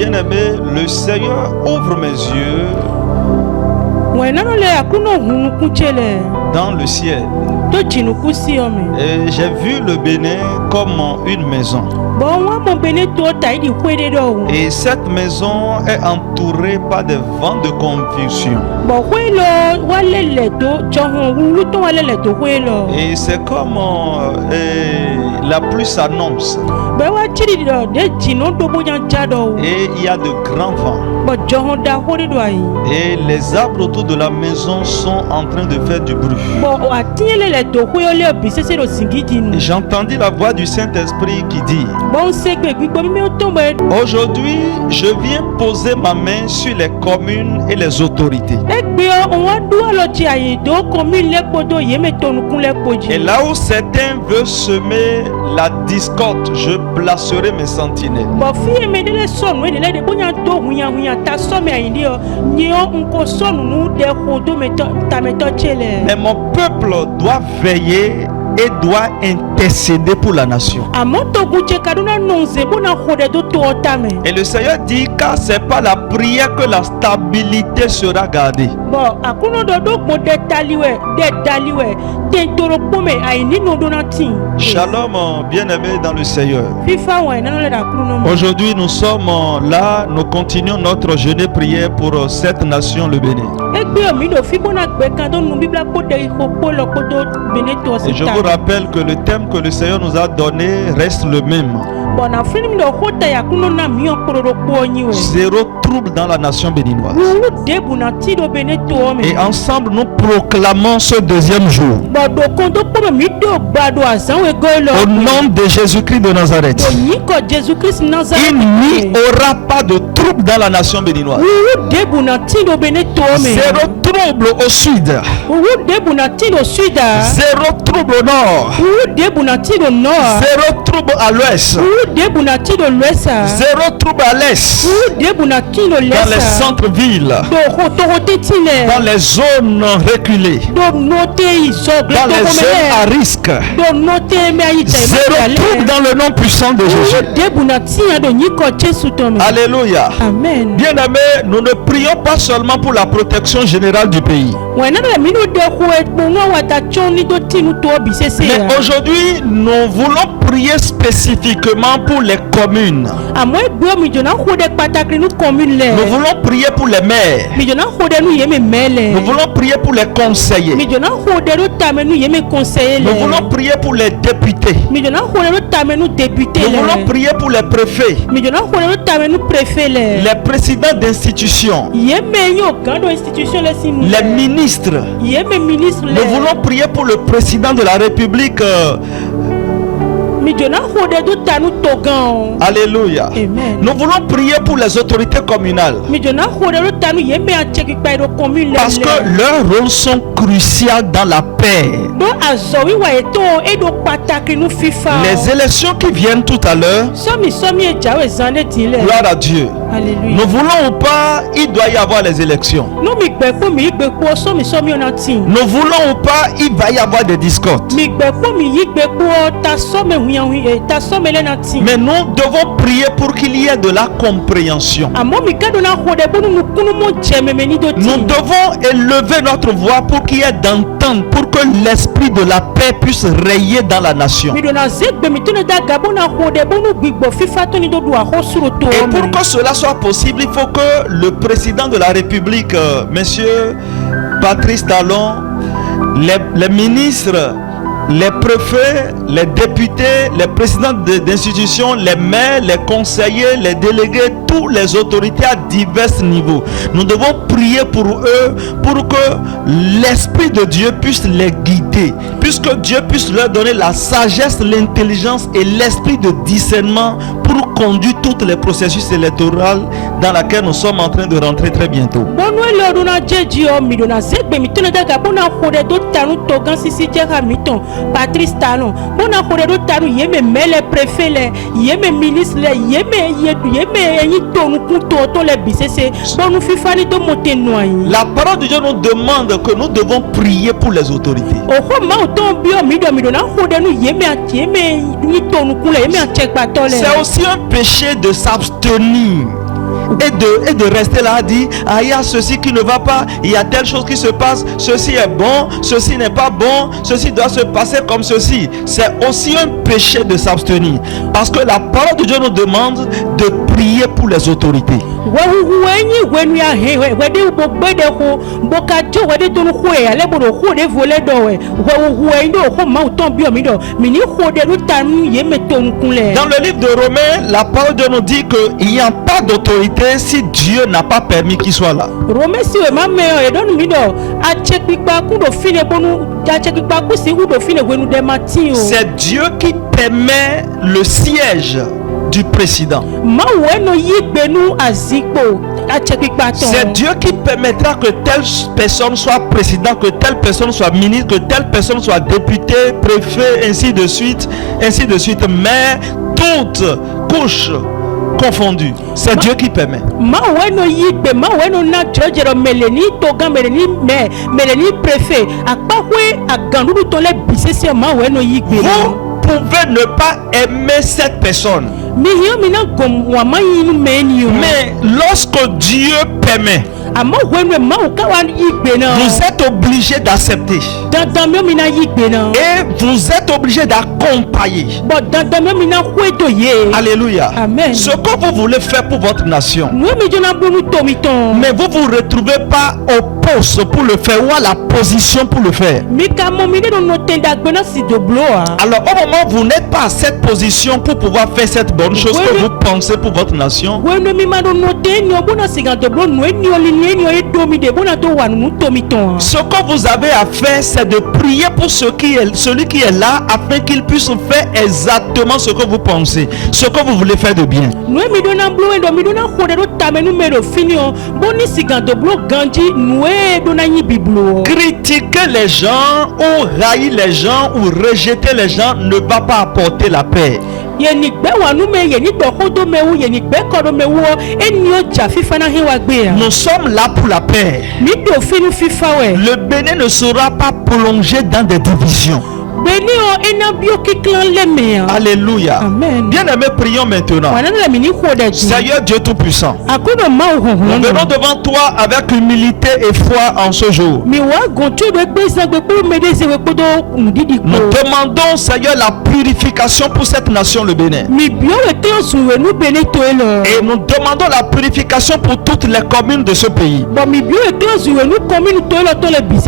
bien-aimé, le Seigneur ouvre mes yeux dans le ciel. Et j'ai vu le Bénin comme une maison. Et cette maison est entourée par des vents de convulsion. Et c'est comme la pluie s'annonce. Et il y a de grands vents. Et les arbres autour de la maison sont en train de faire du bruit. Et j'entendis la voix du Saint-Esprit qui dit: aujourd'hui, je viens poser ma main sur les communes et les autorités. Et là où certains veulent semer la discorde, je placerai mes sentinelles. Mais mon peuple doit veiller et doit intercéder pour la nation. Et le Seigneur dit, car c'est par la prière que la stabilité sera gardée. Shalom, bien-aimés dans le Seigneur. Aujourd'hui, nous sommes là, nous continuons notre jeûne prière pour cette nation, le Bénin. Et je vous rappelle que le thème que le Seigneur nous a donné reste le même. Zéro trouble dans la nation béninoise. Et ensemble nous proclamons ce deuxième jour. Au nom de Jésus-Christ de Nazareth, il n'y aura pas de trouble dans la nation béninoise. Zéro trouble au sud. Zéro trouble au nord. Zéro trouble à l'ouest. Zéro trouble à l'est. Dans les centres-villes. Dans les zones reculées. Dans les zones à risque. Zéro trouble dans le nom puissant de Jésus. Alléluia. Amen. Bien-aimés, nous ne prions pas seulement pour la protection générale du pays. Mais aujourd'hui, nous voulons prier spécifiquement pour les communes. Nous voulons prier pour les maires. Nous voulons prier pour les conseillers. Nous voulons prier pour les députés. Nous voulons prier pour les préfets. Les présidents d'institutions. Les ministres. Nous voulons prier pour le président de la République. Alléluia. Amen. Nous voulons prier pour les autorités communales. Parce que leurs rôles sont cruciaux dans la paix. Les élections qui viennent tout à l'heure, gloire à Dieu. Alléluia. Nous voulons ou pas, il doit y avoir les élections. Nous voulons ou pas, il va y avoir des discordes. Mais nous devons prier pour qu'il y ait de la compréhension. Nous devons élever notre voix pour qu'il y ait d'entente, pour que l'esprit de la paix puisse rayer dans la nation. Et pour que cela soit possible, il faut que le président de la République, monsieur Patrice Talon, les ministres, les préfets, les députés, les présidents d'institutions, les maires, les conseillers, les délégués, toutes les autorités à divers niveaux. Nous devons prier pour eux pour que l'Esprit de Dieu puisse les guider, puisque Dieu puisse leur donner la sagesse, l'intelligence et l'esprit de discernement pour conduire tous les processus électoraux dans lesquels nous sommes en train de rentrer très bientôt. Patrice Talon, les préfets, les ministres, les la parole de Dieu nous demande que nous devons prier pour les autorités. C'est aussi un péché de s'abstenir et de rester là à dire, ah, il y a ceci qui ne va pas, il y a telle chose qui se passe, ceci est bon, ceci n'est pas bon, ceci doit se passer comme ceci. C'est aussi un péché de s'abstenir, parce que la parole de Dieu nous demande de prier pour les autorités. Dans le livre de Romains, la parole de Dieu nous dit qu'il n'y a pas d'autorité si Dieu n'a pas permis qu'il soit là. C'est Dieu qui permet le siège du président. C'est Dieu qui permettra que telle personne soit président, que telle personne soit ministre, que telle personne soit député, préfet, ainsi de suite, mais toutes couches confondues. C'est Dieu qui permet. Vous pouvez ne pas aimer cette personne, mais lorsque Dieu permet, vous êtes obligé d'accepter et vous êtes obligé d'accompagner. Alléluia. Amen. Ce que vous voulez faire pour votre nation, mais vous vous retrouvez pas au poste pour le faire ou à la position pour le faire. Alors au moment où vous n'êtes pas à cette position pour pouvoir faire cette bonne chose que vous pensez pour votre nation, ce que vous avez à faire, c'est de prier pour celui qui est là, afin qu'il puisse faire exactement ce que vous pensez, ce que vous voulez faire de bien. Critiquer les gens ou railler les gens ou rejeter les gens ne va pas apporter la paix. Nous sommes là pour la paix. Le Bénin ne sera pas prolongé dans des divisions. Alléluia. Amen. Bien aimé, prions maintenant. Seigneur Dieu Tout-Puissant, nous venons devant toi avec humilité et foi en ce jour. Nous demandons, Seigneur, la purification pour cette nation, le Bénin. Et nous demandons la purification pour toutes les communes de ce pays.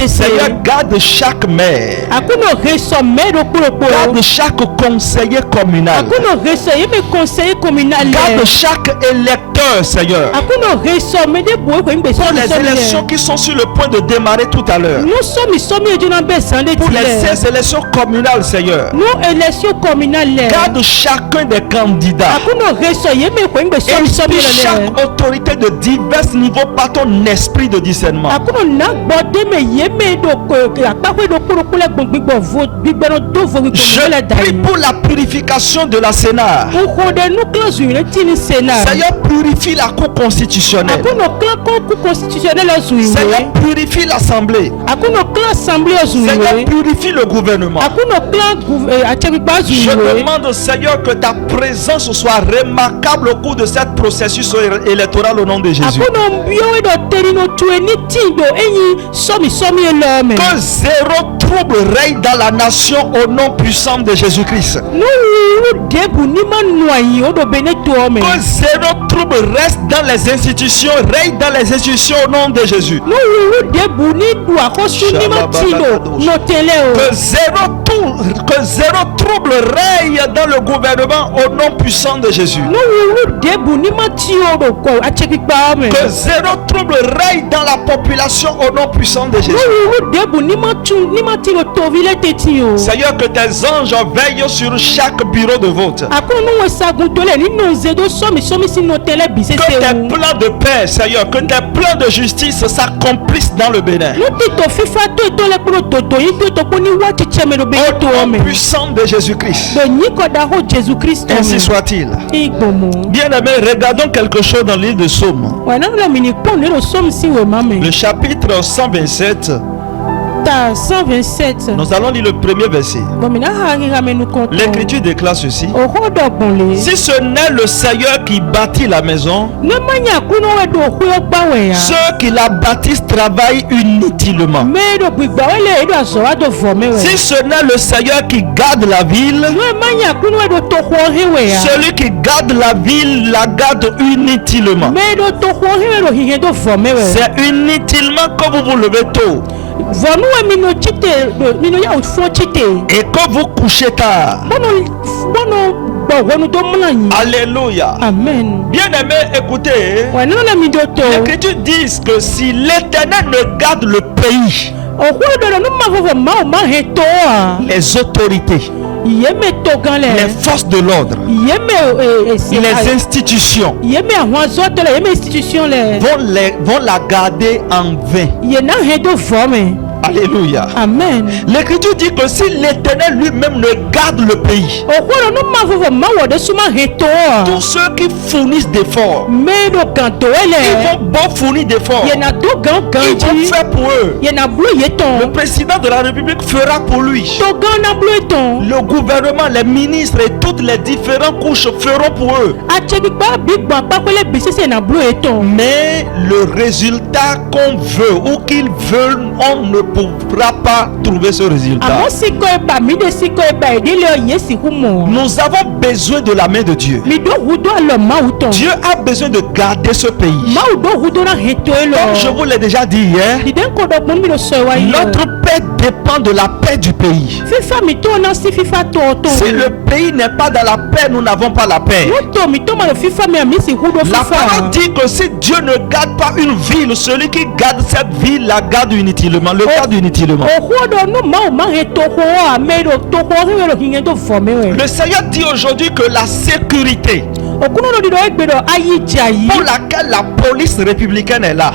Seigneur, garde chaque maire, garde chaque conseiller communal, garde chaque électeur, Seigneur, pour les élections qui sont sur le point de démarrer tout à l'heure, pour ces élections communales, Seigneur, garde chacun des candidats et chaque autorité de divers niveaux par ton esprit de discernement. Je prie pour la purification de la Sénat. Seigneur, purifie la Cour constitutionnelle. Seigneur, purifie l'Assemblée. Seigneur, purifie le gouvernement. Je demande, Seigneur, que ta présence soit remarquable au cours de cette processus électoral au nom de Jésus. Que zéro trouble règne dans la nation au nom puissant de Jésus-Christ. Que zéro trouble reste dans les institutions, règne dans les institutions au nom de Jésus. Que zéro trouble règne dans le gouvernement au nom puissant de Jésus. Que zéro trouble règne dans la population au nom puissant de Jésus. Seigneur, que tes anges veillent sur chaque bureau de vote. Que tes plans de paix, Seigneur, que tes plans de justice s'accomplissent dans le Bénin. Au nom puissant de Jésus-Christ. Ainsi soit-il. Bien-aimés, regardons quelque chose dans le livre de Psaume. Le chapitre 127. Chapitre 127. Nous allons lire le premier verset. L'Écriture déclare ceci. Si ce n'est le Seigneur qui bâtit la maison, ceux qui la bâtissent travaillent inutilement. Si ce n'est le Seigneur qui garde la ville, celui qui garde la ville la garde inutilement. C'est inutilement que vous vous levez tôt et que vous couchez tard. Alléluia. Amen. Bien-aimés, écoutez. L'Écriture dit que si l'Éternel ne garde le pays, les autorités, les forces de l'ordre, les institutions vont la garder en vain. Alléluia. Amen. L'Écriture dit que si l'Éternel lui-même ne garde le pays, tous ceux qui fournissent d'efforts, ils vont beau fournir d'efforts, ils vont faire pour eux. Le président de la République fera pour lui. Le gouvernement, les ministres et toutes les différentes couches feront pour eux. Mais le résultat qu'on veut ou qu'ils veulent, on ne pourra pas trouver ce résultat. Nous avons besoin de la main de Dieu. Dieu a besoin de garder ce pays. Comme je vous l'ai déjà dit hier, notre paix dépend de la paix du pays. Si le pays n'est pas dans la paix, nous n'avons pas la paix. La parole dit que si Dieu ne garde pas une ville, celui qui garde cette ville la garde inutilement. Le garde inutilement. Le Seigneur dit aujourd'hui que la sécurité pour laquelle la police républicaine est là,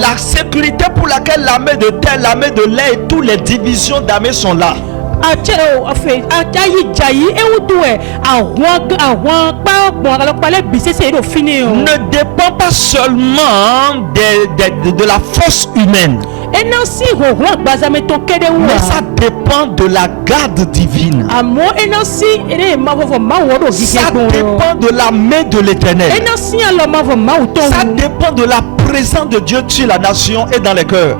la sécurité pour laquelle l'armée de terre, l'armée de l'air et toutes les divisions d'armée sont là, ne dépend pas seulement de la force humaine, mais ça dépend de la garde divine. Ça dépend de la main de l'Éternel. Ça dépend de la présence de Dieu sur la nation et dans les cœurs.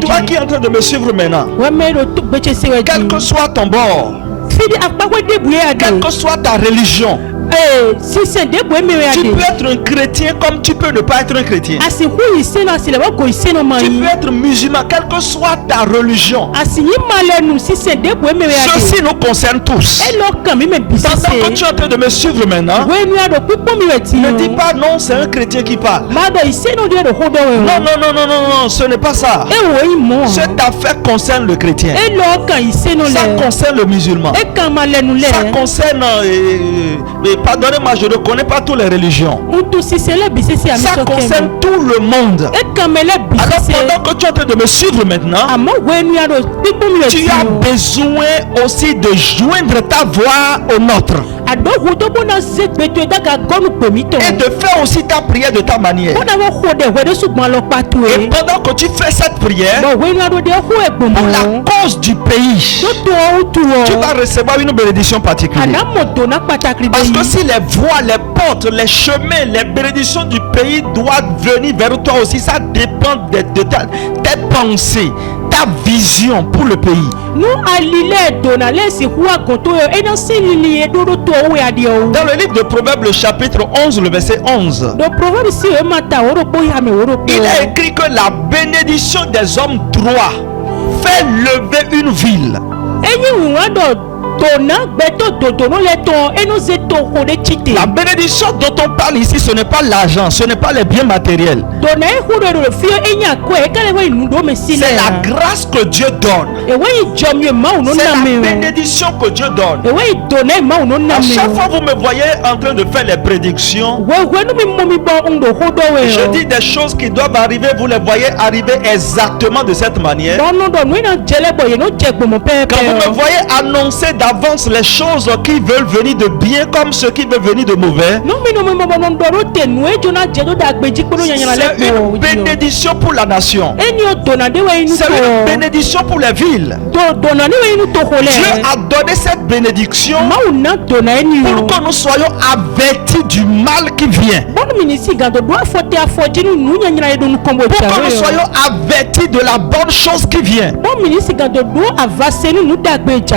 Toi qui es en train de me suivre maintenant, quel que soit ton bord, quelle que soit ta religion, tu peux être un chrétien comme tu peux ne pas être un chrétien. Tu peux être musulman, quelle que soit ta religion. Ceci nous concerne tous. Pendant que tu es en train de me suivre maintenant, ne dis pas non, c'est un chrétien qui parle. Non, ce n'est pas ça. Cette affaire concerne le chrétien. Ça concerne le musulman. Ça concerne... pardonnez-moi, je ne connais pas toutes les religions. Ça concerne tout le monde. Alors pendant que tu es en train de me suivre maintenant, tu as besoin aussi de joindre ta voix au nôtre et de faire aussi ta prière de ta manière. Et pendant que tu fais cette prière pour la cause du pays, tu vas recevoir une bénédiction particulière. Parce que si les voies, les portes, les chemins, les bénédictions du pays doivent venir vers toi aussi, ça dépend de tes pensées, ta vision pour le pays. Dans le livre de Proverbes, le chapitre 11, le verset 11, il est écrit que la bénédiction des hommes droits fait lever une ville. La bénédiction dont on parle ici, ce n'est pas l'argent, ce n'est pas les biens matériels. C'est la grâce que Dieu donne. C'est la bénédiction que Dieu donne. À chaque fois vous me voyez en train de faire les prédictions, je dis des choses qui doivent arriver, vous les voyez arriver exactement de cette manière. Quand vous me voyez annoncer d'avance les choses qui veulent venir de bien comme ceux qui veulent venir de mauvais. C'est une bénédiction pour la nation. C'est une bénédiction pour les villes. Dieu a donné cette bénédiction pour que nous soyons avertis du mal qui vient. Pour que nous soyons avertis de la bonne chose qui vient.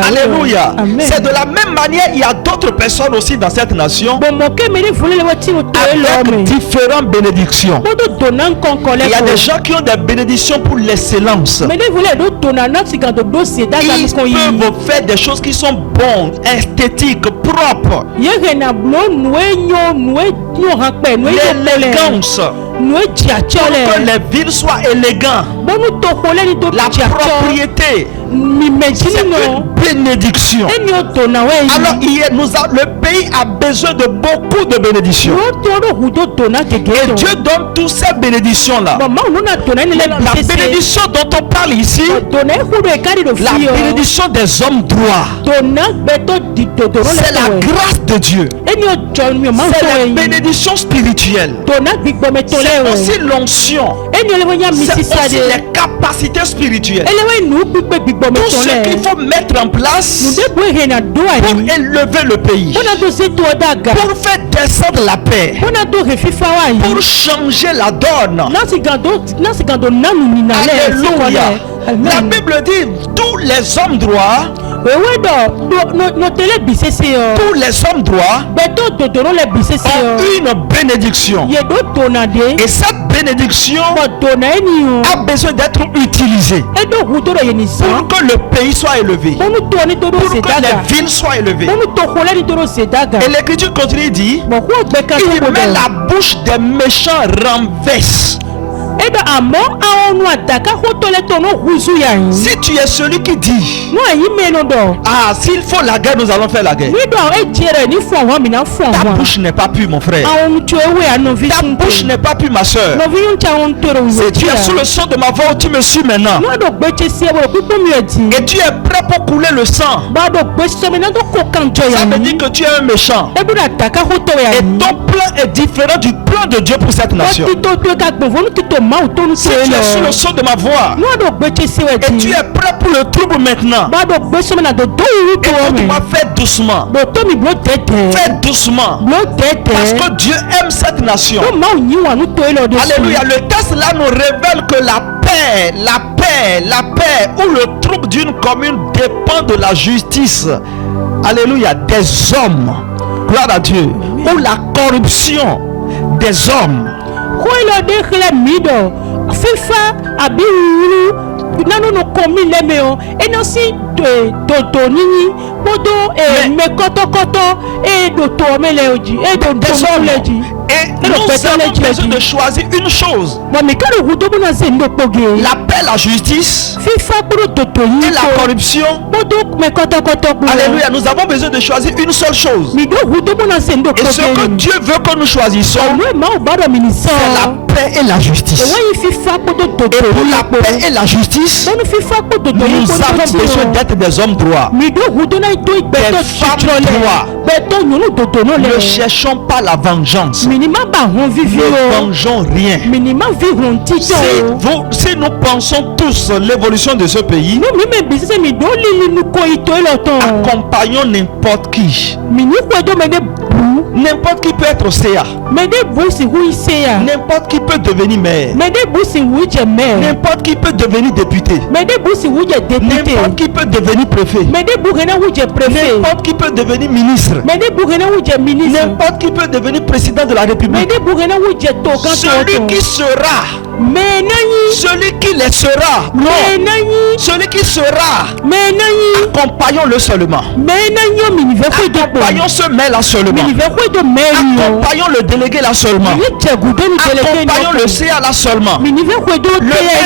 Alléluia. C'est de la même manière, il y a d'autres personnes aussi dans cette nation avec différentes bénédictions. Il y a des gens qui ont des bénédictions pour l'excellence. Ils peuvent faire des choses qui sont bonnes, esthétiques, propres. L'élégance. Pour que les villes soient élégantes. La propriété. C'est une bénédiction. Alors le pays a besoin de beaucoup de bénédictions. Et Dieu donne toutes ces bénédictions-là. La bénédiction dont on parle ici, la bénédiction des hommes droits, c'est la grâce de Dieu. C'est la bénédiction spirituelle. C'est aussi l'onction. C'est aussi les capacités spirituelles. Tout ce qu'il faut mettre en place pour élever le pays, pour faire descendre la paix, pour changer la donne. Alléluia. La Bible dit tous les hommes droits, tous les hommes droits ont une bénédiction. Et cette bénédiction a besoin d'être utilisée pour que le pays soit élevé, pour que les villes soient élevées. Et l'Écriture continue dit, il met la bouche des méchants renverse. Si tu es celui qui dit, ah, s'il faut la guerre, nous allons faire la guerre. Ta bouche n'est pas pure, mon frère. Ta bouche n'est pas pure, ma soeur. Si tu es sous le son de ma voix, tu me suis maintenant. Et tu es prêt pour couler le sang. Ça veut dire que tu es un méchant. Et ton plan est différent du plan de Dieu pour cette nation. Si tu es sous le son de ma voix et tu es prêt pour le trouble maintenant, et donc tu vas faire doucement. Fais doucement. Parce que Dieu aime cette nation. Alléluia. Le texte là nous révèle que la paix ou le trouble d'une commune dépend de la justice. Alléluia. Des hommes. Gloire à Dieu. Ou la corruption des hommes. Et nous avons besoin de choisir une chose. La paix, la justice et la corruption. Alléluia, nous avons besoin de choisir une seule chose. Et ce que Dieu veut que nous choisissons, c'est la paix et la justice. Et pour la paix et la justice, nous avons besoin d'être des hommes droits, des femmes droits. Ne cherchons pas la vengeance. Ne vengeons rien. Si nous pensons tous l'évolution de ce pays, accompagnons n'importe qui. N'importe qui peut être CA. N'importe qui peut devenir maire. N'importe qui peut devenir député. N'importe qui peut devenir préfet. N'importe qui peut devenir ministre. N'importe qui peut devenir président de la République. Celui qui sera, celui qui le sera, non, celui qui sera, accompagnons-le seulement. Accompagnons ce maire là seulement. Accompagnons le délégué là seulement. Accompagnons le CA là seulement. Le maire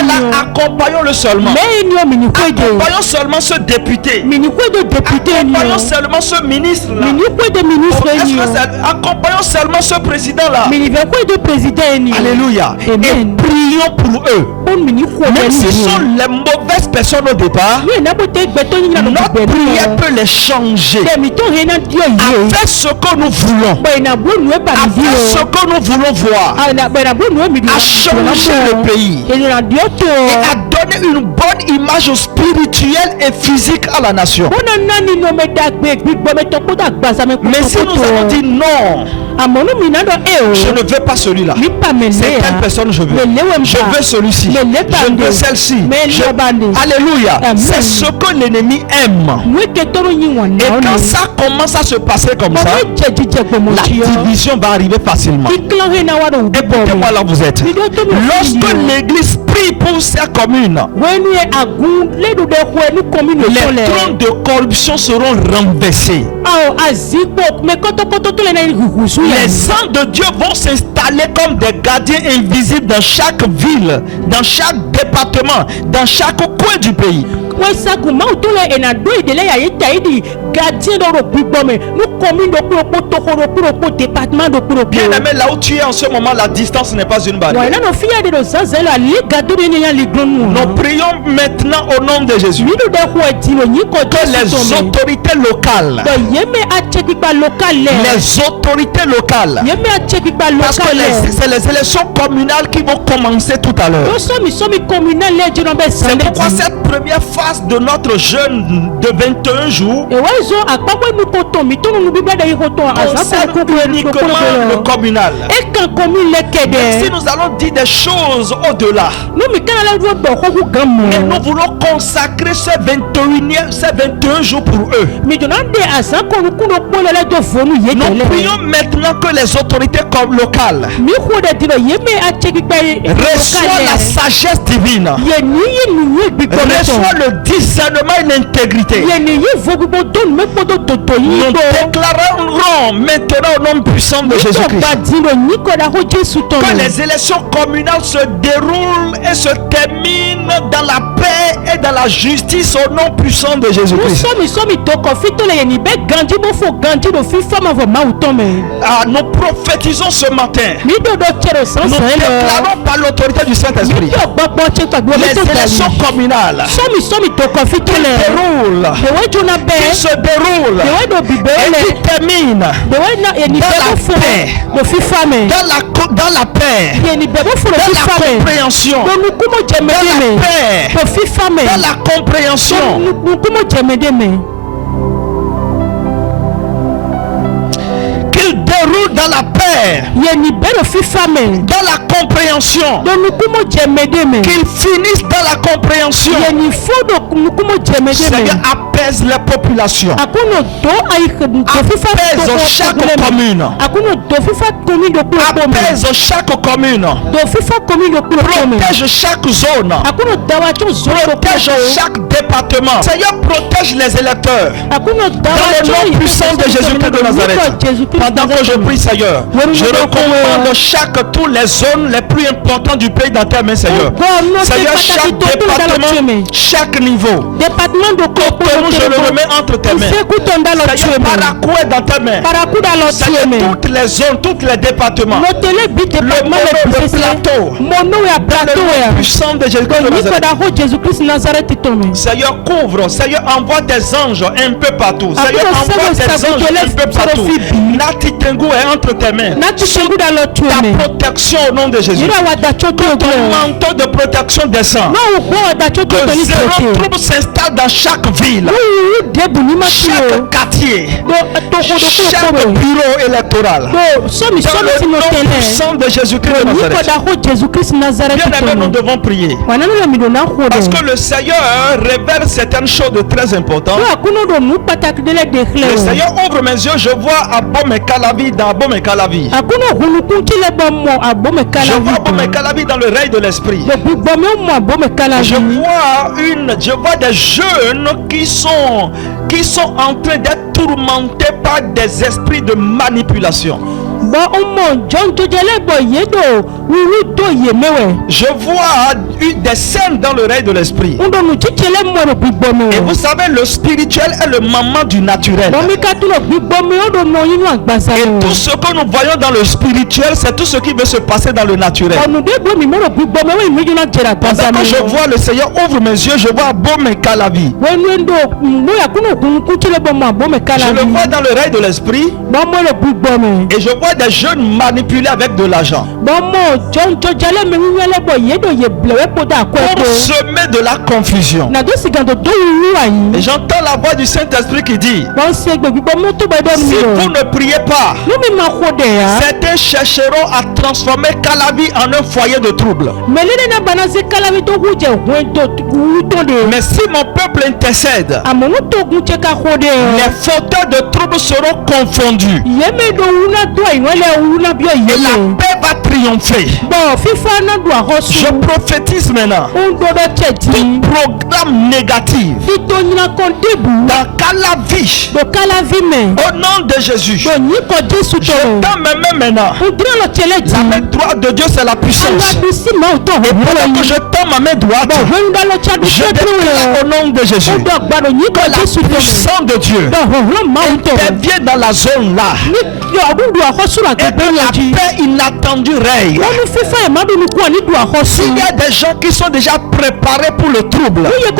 là, accompagnons-le seulement. Accompagnons seulement ce député. Accompagnons seulement ce ministre là. Accompagnons seulement ce président là. Alléluia. Et prions millions pour eux. Même si ce sont les mauvaises personnes au départ, notre prière peut les changer. À faire ce que nous voulons. À faire ce que nous voulons voir. À changer le pays. Et à donner une bonne image spirituelle et physique à la nation. Mais si nous avons dit non, je ne veux pas celui-là, c'est telle personne je veux. Je veux celui-ci. Je veux celle-ci. Alléluia. C'est ce que l'ennemi aime. Et quand ça commence à se passer comme ça, la division va arriver facilement. Écoutez-moi là vous êtes. Lorsque l'église prie pour sa commune, les trônes de corruption seront renversés. Les anges de Dieu vont s'installer comme des gardiens invisibles dans chaque ville, dans chaque département, dans chaque coin du pays. Bien aimé, là où tu es en ce moment, la distance n'est pas une barrière. Nous prions maintenant au nom de Jésus que les autorités locales, parce que c'est les élections communales qui vont commencer tout à l'heure. C'est pourquoi cette première phase de notre jeûne de 21 jours concerne uniquement le communal. Si nous allons dire des choses au-delà, et nous voulons consacrer ces 21 jours pour eux. Nous prions maintenant que les autorités locales reçoivent la sagesse divine, reçoivent le discernement et l'intégrité. Nous déclarons maintenant au nom puissant de Jésus-Christ que les élections communales se déroulent et se terminent dans la paix et dans la justice au nom puissant de Jésus-Christ. Nous prophétisons ce matin. Nous déclarons par l'autorité du Saint-Esprit les élections communales qui se déroulent et qui terminent dans la paix, dans la compréhension, dans la compréhension. Qu'il déroule dans la paix, dans la compréhension, qu'il finisse dans la compréhension. Seigneur, apaise les populations, apaise chaque commune, apaise chaque commune, protège chaque zone, protège chaque département. Seigneur, protège les électeurs dans le nom puissant de Jésus-Christ de Nazareth. Pendant que je prie, Seigneur, je recommande toutes les zones les plus importantes du pays dans tes mains, Seigneur. Seigneur, chaque département, chaque niveau, je le remets entre tes mains. Seigneur, Parakou est dans tes mains. Seigneur, toutes les zones, tous les départements, le plateau, dans le nom puissant de Jésus-Christ de Nazareth. Seigneur, couvre, Seigneur, envoie des anges un peu partout. Seigneur, envoie des anges un peu partout. Nati Tengu est entre tes mains. Ta protection au nom de Jésus. Que ton manteau de protection descend. Que zéro trouble s'installe dans chaque ville, chaque quartier, chaque bureau électoral. Dans le nom puissant de Jésus-Christ de Nazareth. Bien aimé, nous devons prier. Parce que le Seigneur révèle certaines choses de très importantes. Le Seigneur ouvre mes yeux, je vois Abomey Calavi dans Abomey Calavi. Je vois Abomey Calavi dans le règne de l'esprit. Je vois des jeunes qui sont en train d'être tourmentés par des esprits de manipulation. Je vois des scènes dans le règne de l'esprit. Et vous savez, le spirituel est le maman du naturel. Et tout ce que nous voyons dans le spirituel, c'est tout ce qui veut se passer dans le naturel. Pendant que je vois le Seigneur ouvre mes yeux, je vois Bome Kalavi. Je le vois dans le règne de l'esprit. Et je vois des jeunes manipulés avec de l'argent pour semer de la confusion. Et j'entends la voix du Saint-Esprit qui dit: si vous ne priez pas, certains chercheront à transformer Kalavi en un foyer de trouble. Mais si mon peuple intercède, les fauteurs de trouble seront confondus et la paix va triompher. Je prophétise maintenant tout programme négatif dans Kalavi, au nom de Jésus. Je tends mes mains maintenant. La main droite de Dieu, c'est la puissance. Et pendant que je tends ma main droite, je déclare au nom de Jésus que la puissance de Dieu intervient dans la zone là. Et que la paix inattendue règne. S'il y a des gens qui sont déjà préparés pour le trouble, que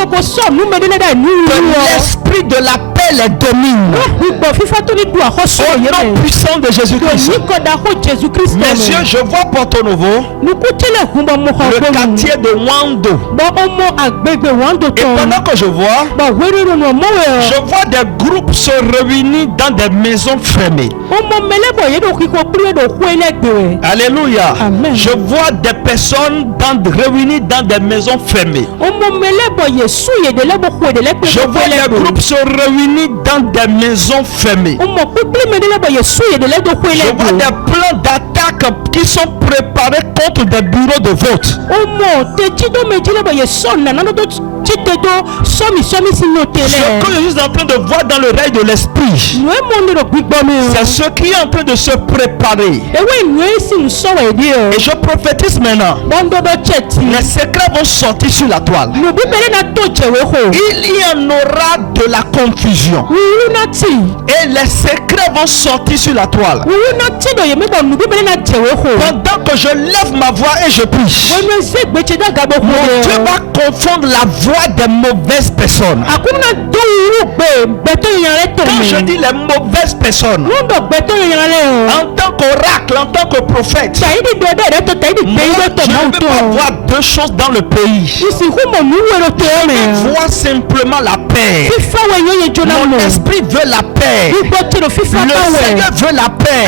l'esprit de la paix les domine. Au nom puissant de Jésus-Christ. Messieurs, je vois Porto Novo, le quartier de Wando. Et pendant que je vois des groupes se réunir dans des maisons fermées. Alléluia. Amen. Je vois des personnes réunies dans des maisons fermées. Je vois des groupes se réunir dans des maisons fermées. Je vois des plans d'attaque qui sont préparés contre des bureaux de vote. Ce que je suis en train de voir dans le règne de l'esprit, c'est ce qui est en train de se préparer. Et je prophétise maintenant, les secrets vont sortir sur la toile. Il y en aura de la confusion. Et les secrets vont sortir sur la toile. Pendant que je lève ma voix et je prie, mon Dieu va confondre la voix des mauvaises personnes. Quand je dis les mauvaises personnes, en tant qu'oracle, en tant que prophète, moi, je ne veux pas voir deux choses dans le pays. Je vois simplement la paix. Mon esprit veut la paix. Le Seigneur veut la paix.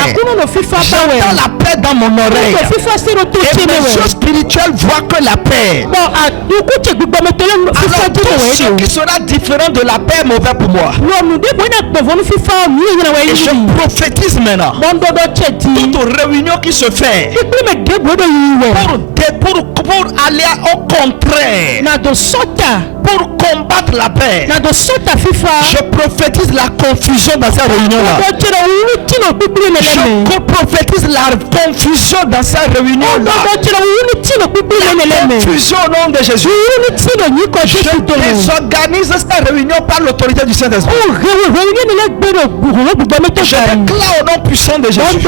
J'entends la paix dans mon oreille. Et mes yeux spirituels voient que la paix. Alors tout ce qui sera différent de la paix est mauvais pour moi. Et je prophétise maintenant, toute réunion qui se fait pour aller au contraire, pour combattre la paix, je prophétise la confusion dans cette réunion-là. Je prophétise la confusion dans cette réunion-là. La confusion au nom de Jésus. Je désorganise cette réunion par l'autorité du Saint-Esprit. Je déclare au nom puissant de Jésus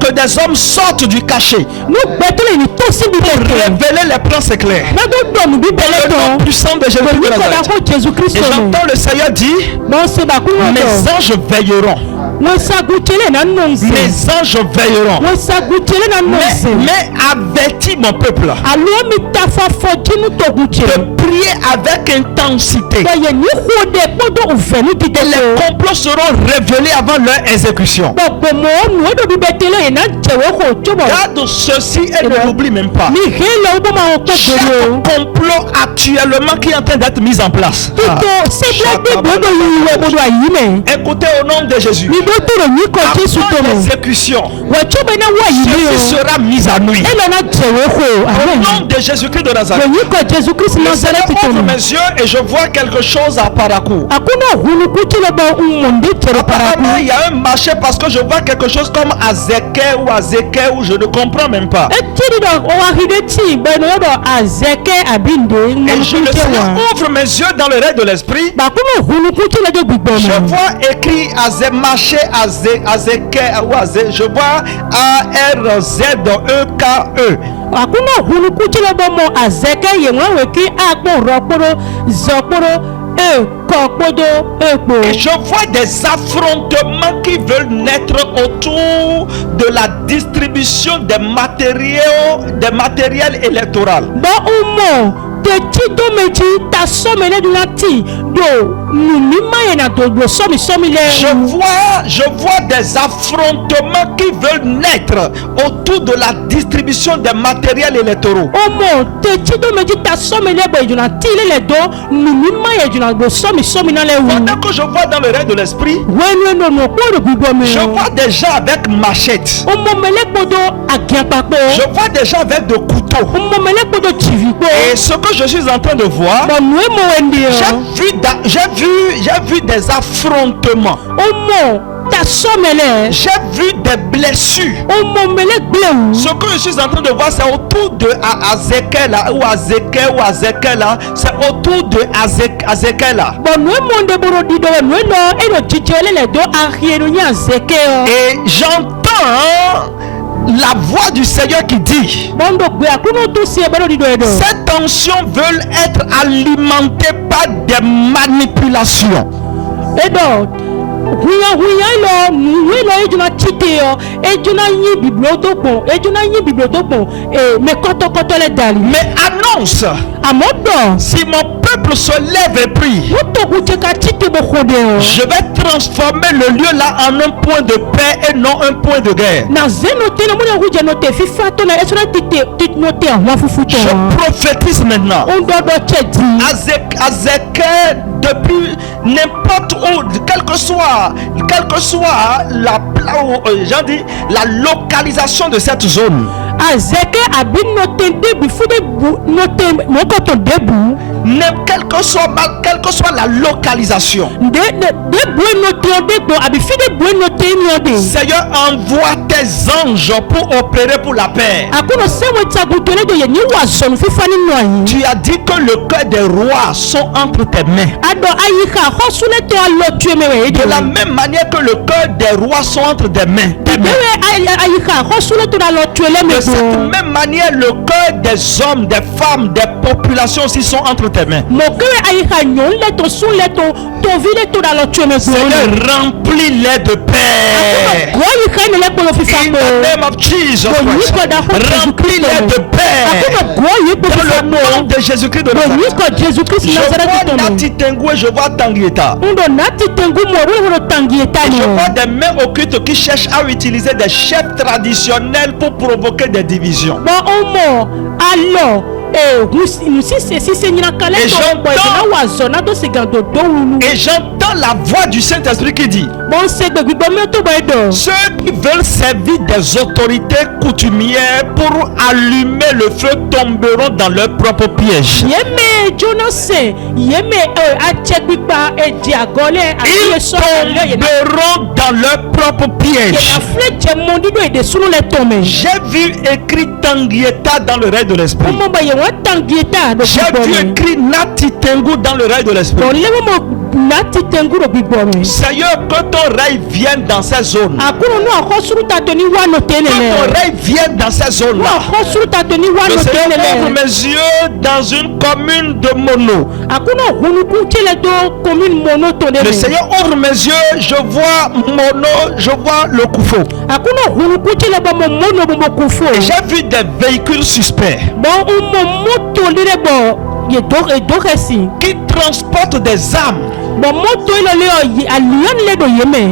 que des hommes sortent du cachet pour révéler les plans secrets. Au nom puissant de Jésus. Et j'entends le Seigneur dire: mes anges veilleront. Mes anges veilleront. Mais avertis mon peuple de prier avec intensité. Et les complots seront révélés avant leur exécution. Garde ceci et ne l'oublie même pas. Chaque complot actuellement qui est en train d'être mis en place. Écoutez au nom de Jésus. Après l'exécution, ceci sera mis à nuit. Au nom de Jésus-Christ de Nazareth, le Seigneur ouvre mes yeux et je vois quelque chose à Parakou. Apparemment, il y a un marché parce que je vois quelque chose comme Azeke ou Azeke ou je ne comprends même pas. Et je le Seigneur ouvre mes yeux dans le règne de l'esprit. Je vois écrit marché Azeke ou Azeke. Je vois ARZEKE. Et je vois des affrontements qui veulent naître autour de la distribution des matériels électoraux. Je vois des affrontements qui veulent naître autour de la distribution des matériels électoraux. Pendant que je vois dans le règne de l'esprit, je vois des gens avec machettes. Je vois des gens avec des couteaux. Et ce que je suis en train de voir, j'ai vu des affrontements. J'ai vu des blessures. Ce que je suis en train de voir, c'est autour de Azekela ou Azeke ou Azekela. C'est autour de Azekela. Et j'entends la voix du Seigneur qui dit: ces tensions veulent être alimentées par des manipulations. Mais annonce, si mon peuple se lève et prie, je vais transformer le lieu là en un point de paix et non un point de guerre. Je prophétise maintenant. Azeke, depuis n'importe où, quelle que soit la localisation de cette zone, quelle que soit la localisation, Seigneur, envoie tes anges pour opérer pour la paix. Tu as dit que le cœur des rois sont entre tes mains. De la même manière que le cœur des rois sont entre tes mains. De cette même manière, le cœur des hommes, des femmes, des populations aussi sont entre tes mains. Seigneur, remplis-les de paix. In the name of Jesus Christ. Remplis-les de paix. Dans le nom de Jésus-Christ de Nazareth. Je vois Nati Tengu et je vois Tanguieta. Et je vois des mains occultes qui cherchent à utiliser des chefs traditionnels pour provoquer des divisions. Et j'entends la voix du Saint-Esprit qui dit: ceux qui veulent servir des autorités coutumières pour allumer le feu tomberont dans leur propre piège. Ils tomberont dans leur propre piège. J'ai vu écrit Tanguieta dans le règne de l'esprit. J'ai vu écrit Nati Tengu dans le règne de l'esprit. Seigneur, que ton règne vienne dans ces zones. Que ton règne vienne dans ces zones. Le Seigneur ouvre mes yeux dans une commune de Mono. Le Seigneur ouvre mes yeux, je vois Mono, je vois le Koufo. Et j'ai vu des véhicules suspects qui transportent des armes. Et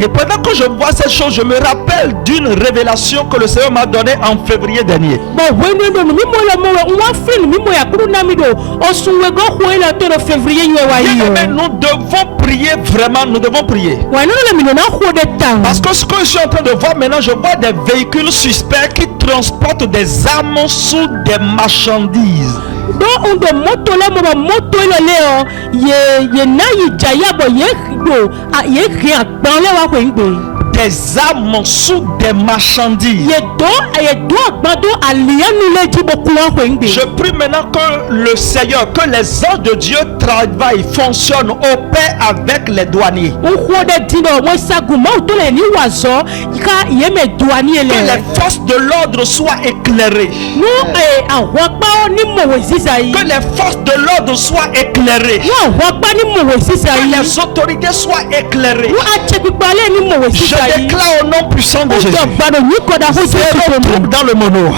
pendant que je vois cette chose, je me rappelle d'une révélation que le Seigneur m'a donnée en février dernier. Mais nous devons prier, vraiment, nous devons prier. Parce que ce que je suis en train de voir maintenant, je vois des véhicules suspects qui transportent des armes sous des marchandises. do undo moto le mo moto le leo ye na yi jaya bo ye do ye rien dans le wa ko ngbe. Des âmes sous des marchandises. Je prie maintenant que le Seigneur, que les anges de Dieu travaillent, fonctionnent, opèrent avec les douaniers. Que les forces de l'ordre soient éclairées. Que les forces de l'ordre soient éclairées. Que les autorités soient éclairées. Je déclare au nom puissant de Jésus. Zéro trouble dans le mono.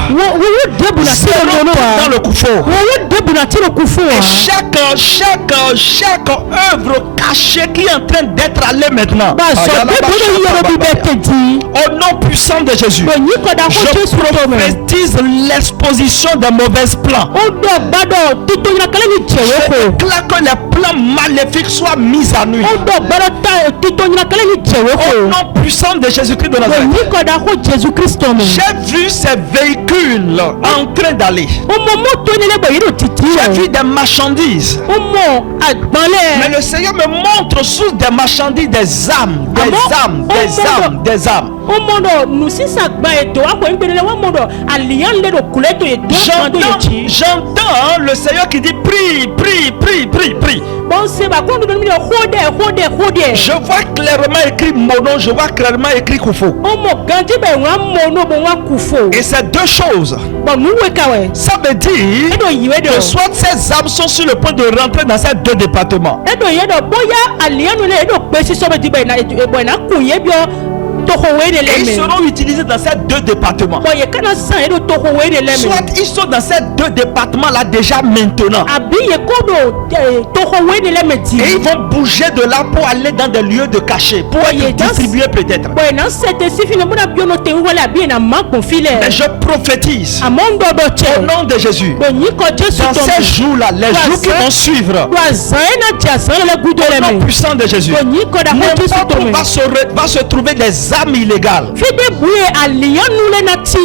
Zéro trouble dans le koufo. Et chaque œuvre cachée qui est en train d'être allée maintenant. Au nom puissant de Jésus. Je prophétise l'exposition des mauvais plans. Je déclare que les plans maléfiques soient mis à nu. Au nom puissant de Jésus-Christ de Nazareth. J'ai vu ces véhicules en train d'aller. J'ai vu des marchandises. Mais le Seigneur me montre sous des marchandises des âmes. Des âmes. J'entends le Seigneur qui dit prie. Je vois clairement écrit mono, je vois clairement écrit koufo. Et ces deux choses, ça veut dire que soit ces âmes sont sur le point de rentrer dans ces deux départements. Et ils seront utilisés dans ces deux départements. Soit ils sont dans ces deux départements là déjà maintenant. Et ils vont bouger de là pour aller dans des lieux de cachet, pour être distribués peut-être. Mais je prophétise au nom de Jésus, dans ces jours-là, les jours qui vont suivre, au nom puissant de Jésus, n'importe où va se trouver des armes illégales,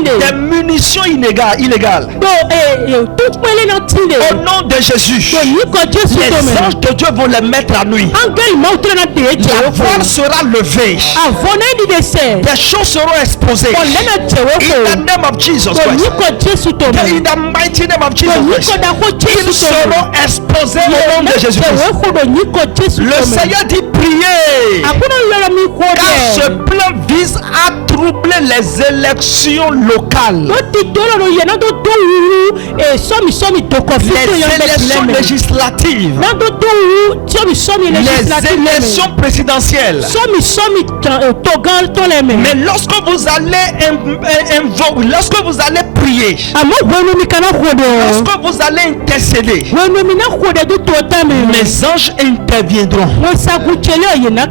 des munitions illégales. Au nom de Jésus, les anges de Dieu vont les mettre à nuit. La voile sera levée. Des choses seront exposées. In the name of Jesus Christ. In the mighty name of Jesus Christ. Ils seront exposés au nom de Jésus Christ. Le Seigneur dit prier. Car ce plan vise à troubler les élections locales. Les élections législatives. Les élections présidentielles. Mais lorsque vous allez prier, lorsque vous allez intercéder, mes anges interviendront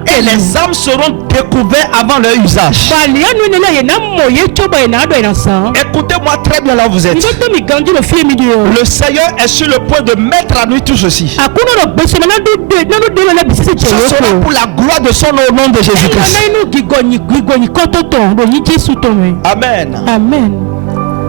et les âmes seront découvertes avant leur usage. Écoutez-moi très bien là où vous êtes. Le Seigneur est sur le point de mettre à nuit tout ceci. Ce sera pour la gloire de son nom au nom de Jésus-Christ. Amen. Amen.